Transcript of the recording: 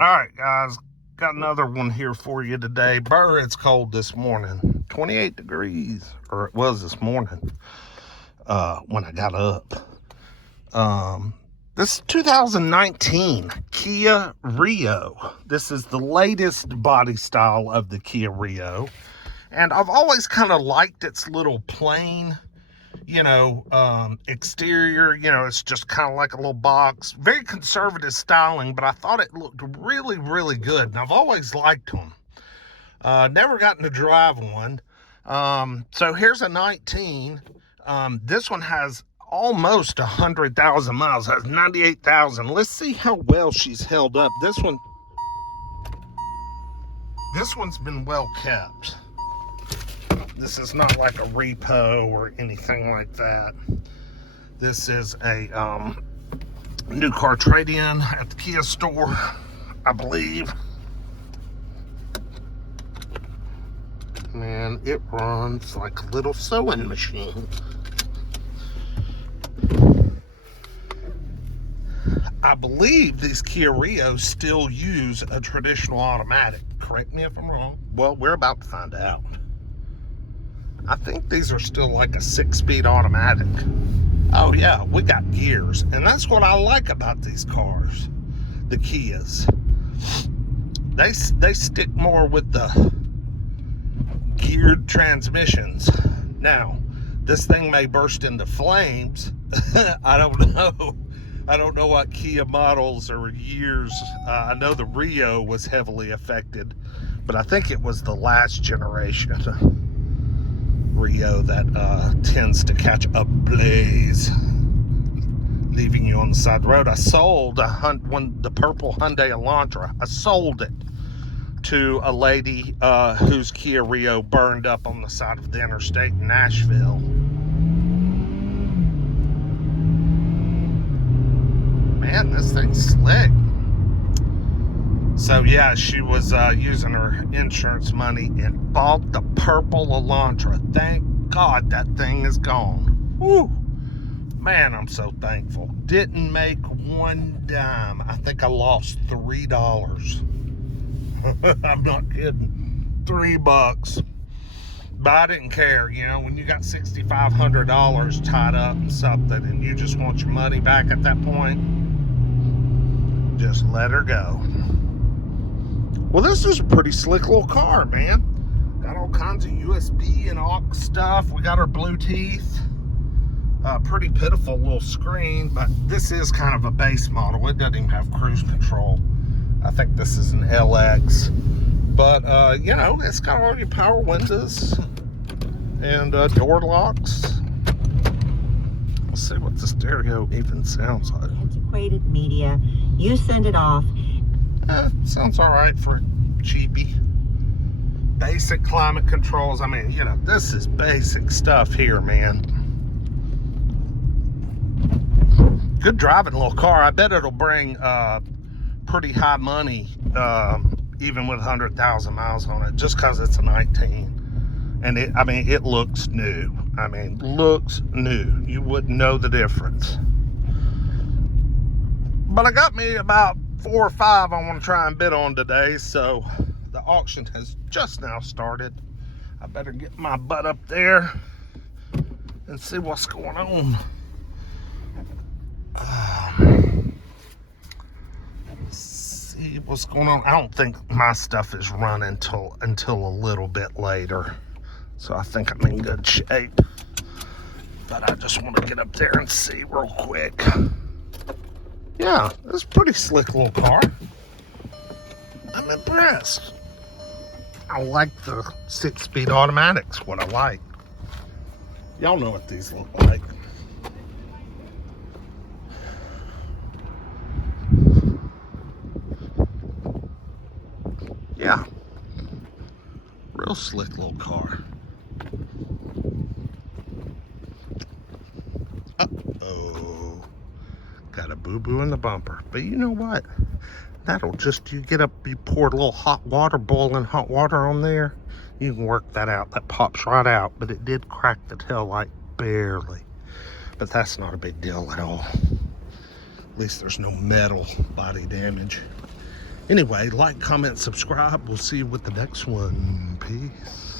All right, guys, got another one here for you today. Burr, it's cold this morning, 28 degrees, or it was this morning when I got up. This is 2019 Kia Rio. This is the latest body style of the Kia Rio, and I've always kind of liked its little plain, exterior. It's just kind of like a little box. Very conservative styling, but I thought it looked really, really good. And I've always liked them. Never gotten to drive one. So here's a 19. This one has almost 100,000 miles. Has 98,000. Let's see how well she's held up. This one's been well kept. This is not like a repo or anything like that. This is a new car trade-in at the Kia store, I believe. Man, it runs like a little sewing machine. I believe these Kia Rios still use a traditional automatic. Correct me if I'm wrong. Well, we're about to find out. I think these are still like a 6-speed automatic. Oh yeah, we got gears. And that's what I like about these cars, the Kias. They stick more with the geared transmissions. Now, this thing may burst into flames. I don't know. I don't know what Kia models or years. I know the Rio was heavily affected, but I think it was the last generation Rio that tends to catch a blaze, leaving you on the side of the road. I sold the purple Hyundai Elantra. I sold it to a lady whose Kia Rio burned up on the side of the interstate in Nashville. Man, this thing's slick. So yeah, she was using her insurance money and bought the purple Elantra. Thank God that thing is gone. Woo! Man, I'm so thankful. Didn't make one dime. I think I lost $3. I'm not kidding. $3. But I didn't care. When you got $6,500 tied up in something and you just want your money back at that point, just let her go. Well, this is a pretty slick little car, man. Got all kinds of USB and aux stuff. We got our Bluetooth. Pretty pitiful little screen, but this is kind of a base model. It doesn't even have cruise control. I think this is an LX. But, it's got all your power windows and door locks. Let's see what the stereo even sounds like. Antiquated media. You send it off. Sounds all right for a cheapie. Basic climate controls. I mean, this is basic stuff here, man. Good driving little car. I bet it'll bring pretty high money, even with 100,000 miles on it, just because it's a 19. And it looks new. Looks new. You wouldn't know the difference. But I got me about 4 or 5 I want to try and bid on today, so the auction has just now started. I better get my butt up there and see what's going on. See what's going on. I don't think my stuff is running until a little bit later, so I think I'm in good shape. But I just want to get up there and see real quick. Yeah, it's a pretty slick little car. I'm impressed. I like the 6-speed automatics, what I like. Y'all know what these look like. Yeah. Real slick little car. Uh-oh. Got a boo-boo in the bumper. But you know what? That'll just, you get up, you pour a little hot water, boiling hot water on there. You can work that out. That pops right out. But it did crack the taillight barely. But that's not a big deal at all. At least there's no metal body damage. Anyway, like, comment, subscribe. We'll see you with the next one. Peace.